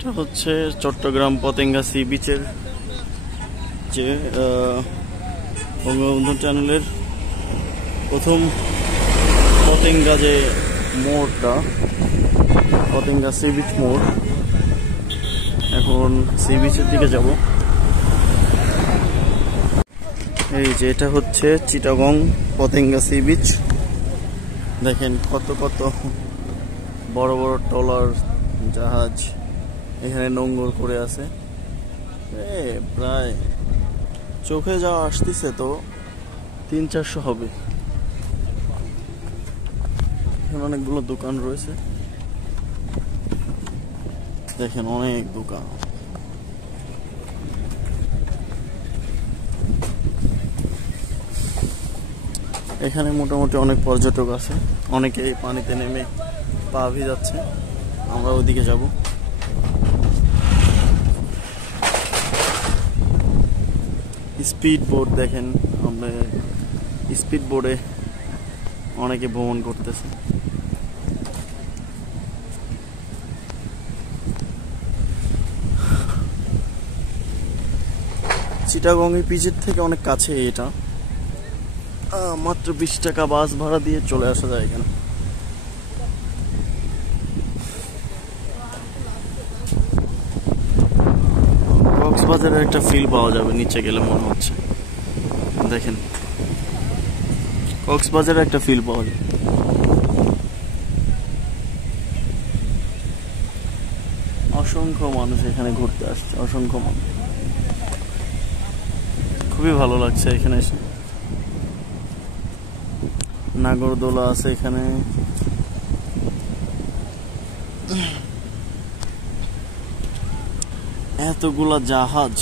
এটা হচ্ছে চট্টগ্রাম পতেঙ্গা সি বিচের যে বঙ্গবন্ধু চ্যানেলের প্রথম পতেঙ্গা যে মোড়টা, পতেঙ্গা সি বিচ মোড়। এখন সি বিচের দিকে যাব। এই যে এটা হচ্ছে চিটাগং পতেঙ্গা সি বিচ। দেখেন কত কত বড় বড় ট্রলার, জাহাজ এখানে নোঙর করে আছে। প্রায় চোখে যা আসতেছে তো 300-400 হবে। এখানে অনেকগুলো দোকান রয়েছে, দেখেন অনেক দোকান। এখানে মোটামুটি অনেক পর্যটক আছে, অনেকে পানিতে নেমে পা ভিজাচ্ছে। আমরা ওইদিকে যাব। স্পিড বোট দেখেন, আমরা স্পিড বোটে অনেকে ভ্রমণ করতেছে। চিটাগং এর পিচের থেকে অনেক কাছে এটা, মাত্র 20 টাকা বাস ভাড়া দিয়ে চলে আসা যায় এখানে। কক্সবাজারের একটা ফিল পাওয়া যাবে নিচে গেলে মনে হচ্ছে। দেখেন কক্সবাজারের একটা ফিল পাওয়া যাবে। অসংখ্য মানুষ এখানে ঘুরতে আসছে, অসংখ্য মানুষ। খুবই ভালো লাগছে এখানে এসে। নাগরদোলা আছে এখানে। এতগুলা জাহাজ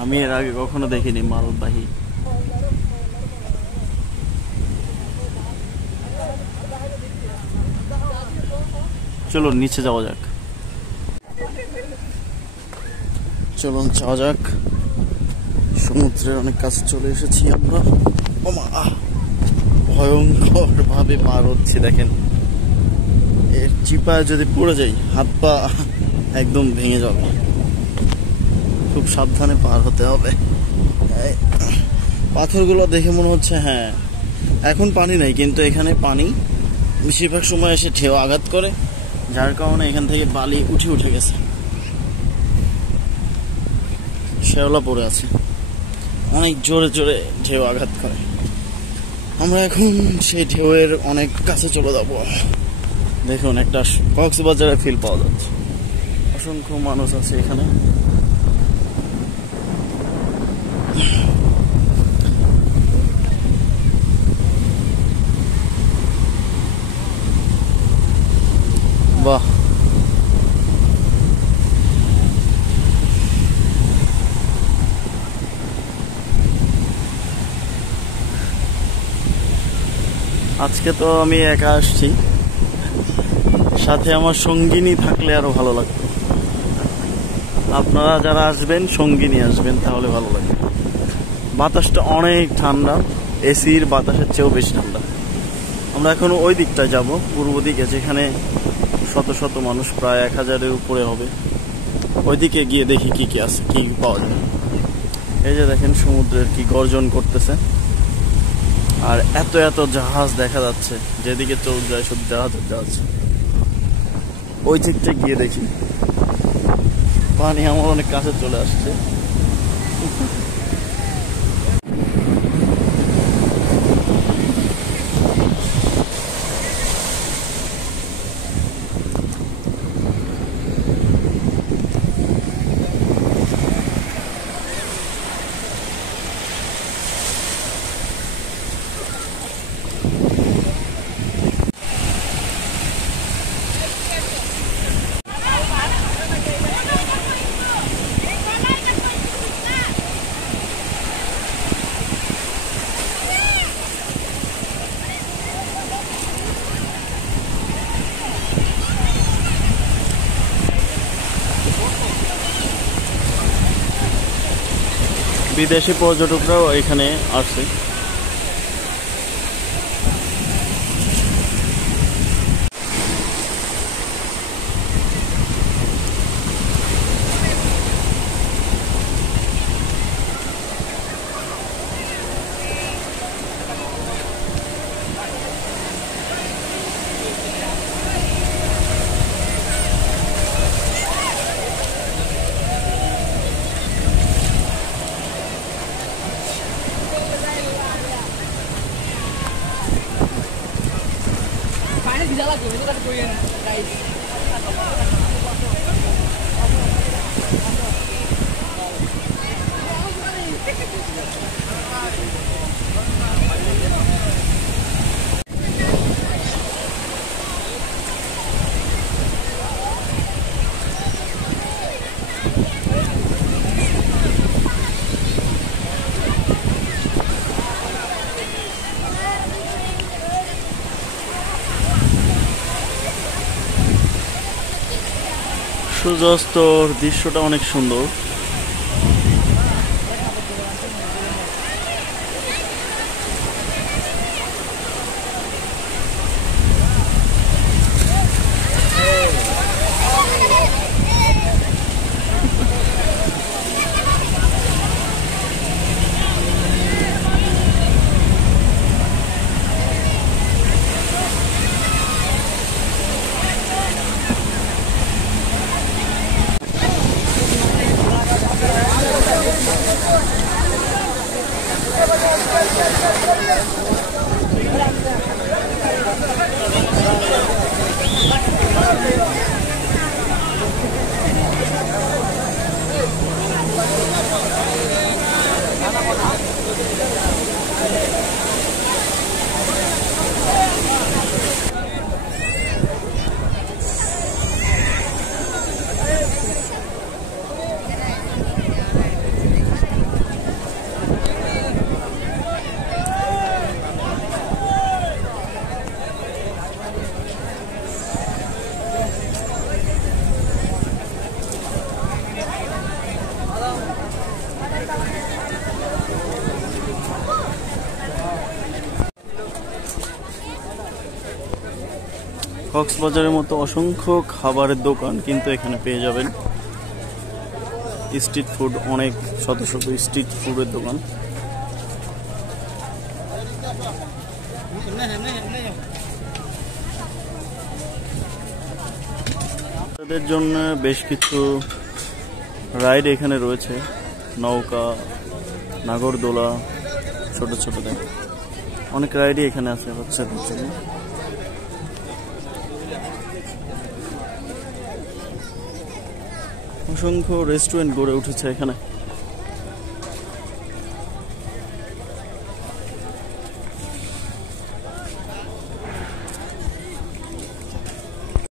আমি এর আগে কখনো দেখিনি, মালবাহী। চলো নিচে যাওয়া যাক, চলুন যাওয়া যাক। সমুদ্রের অনেক কাছে চলে এসেছি আমরা। ভয়ঙ্কর ভাবে পার হচ্ছে, দেখেন এর চিপায় যদি পড়ে যাই হাত পা একদম ভেঙে যাবে। খুব সাবধানে পার হতে হবে। পাথরগুলো দেখে মনে হচ্ছে হ্যাঁ এখন পানি নাই, কিন্তু এখানে পানি বেশিরভাগ সময় এসে ঢেউ আঘাত করে, যার কারণে এখান থেকে বালি উঠে গেছে, শ্যাওলা পড়ে আছে। অনেক জোরে জোরে ঢেউ আঘাত করে। আমরা এখন সেই ঢেউয়ের অনেক কাছে চলে যাব। দেখুন একটা কক্সবাজারের ফিল পাওয়া যাচ্ছে। অসংখ্য মানুষ আছে এখানে। বাহ, আজকে তো আমি একা আসছি, সাথে আমার সঙ্গিনী থাকলে আরো ভালো লাগতো। আপনারা যারা আসবেন সঙ্গিনী আসবেন, তাহলে ভালো লাগবে। বাতাসটা অনেক ঠান্ডা, এসির বাতাসের চেয়েও বেশি ঠান্ডা। আমরা এখন ওই দিকটায় যাব, পূর্ব দিকে, যেখানে শত শত মানুষ, প্রায় 1000-এর উপরে হবে। ওইদিকে গিয়ে দেখি কি কি আছে, কি পাওয়া যায়। এই যে দেখেন সমুদ্রের কি গর্জন করতেছে, আর এত এত জাহাজ দেখা যাচ্ছে, যেদিকে চোখ যায় শুধু জাহাজের জাহাজ। ওই দিকটা গিয়ে দেখি। পানি আমার অনেক কাছে চলে আসছে। বিদেশি পর্যটকরাও এখানে আসছে। সূর্যাস্তর দৃশ্যটা অনেক সুন্দর। কক্সবাজারের মতো অসংখ্য খাবারের দোকান কিন্তু এখানে পেয়ে যাবেন। স্ট্রিট ফুড, অনেক শত শত স্ট্রিট ফুডের দোকান। তাদের জন্য বেশ কিছু রাইড এখানে রয়েছে, নৌকা, নাগরদোলা, ছোট ছোট অনেক রাইডই এখানে আছে বাচ্চাদের জন্য। অসংখ্য রেস্টুরেন্ট গড়ে উঠেছে এখানে।